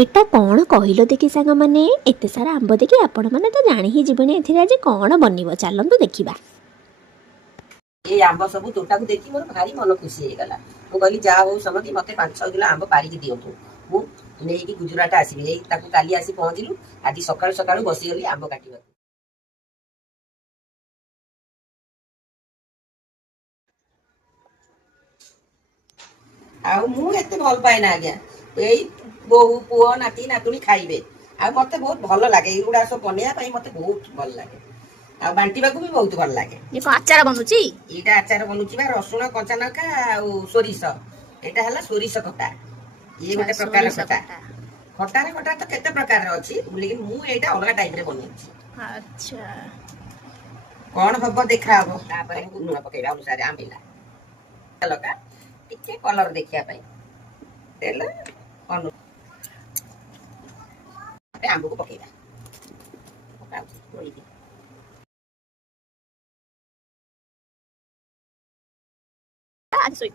एटा कौन कहल देखी सांग मैंने एत सारा आंब देखी आपण मैंने तो जानी ही जीवन आज कौन बनव चलतु देखा। ये आंब सब तोटा को देखी मोर भारी मन खुशी हो गला। मु कहली जा हो समति मते 5-6 किलो आंब पारिकी दियंतु मु नेकी गुजरात आसीबे ताकू काली आसी पहुंचलु। आज सकाळ सकाळ बसी गली आंब काटिबा। आ मु एते भल पाए ना आज्ञा एई बहु पुओ नाती नातुनी खाइबे आ मते बहुत भल लागे एगुडा सब बनेया पई मते बहुत भल लागे आ बांटीबा को भी बहुत भल लागे। ये को अचार बनुची एटा अचार बनुची बा रसुण कंचा लंका आ सोरिष एटा हला सोरिष खटा ये गोटे प्रकार खटा खटा रे खटा तो केते प्रकार रे अछि लेकिन मु एटा अलग टाइप रे बनेछि। अच्छा कोन हबो देखा हबो तापर लुण पकेबा अनुसार आंबिला लगा टिके कलर देखिया पई देला अनु आंब को पकेबा पका ओई दे आज सोई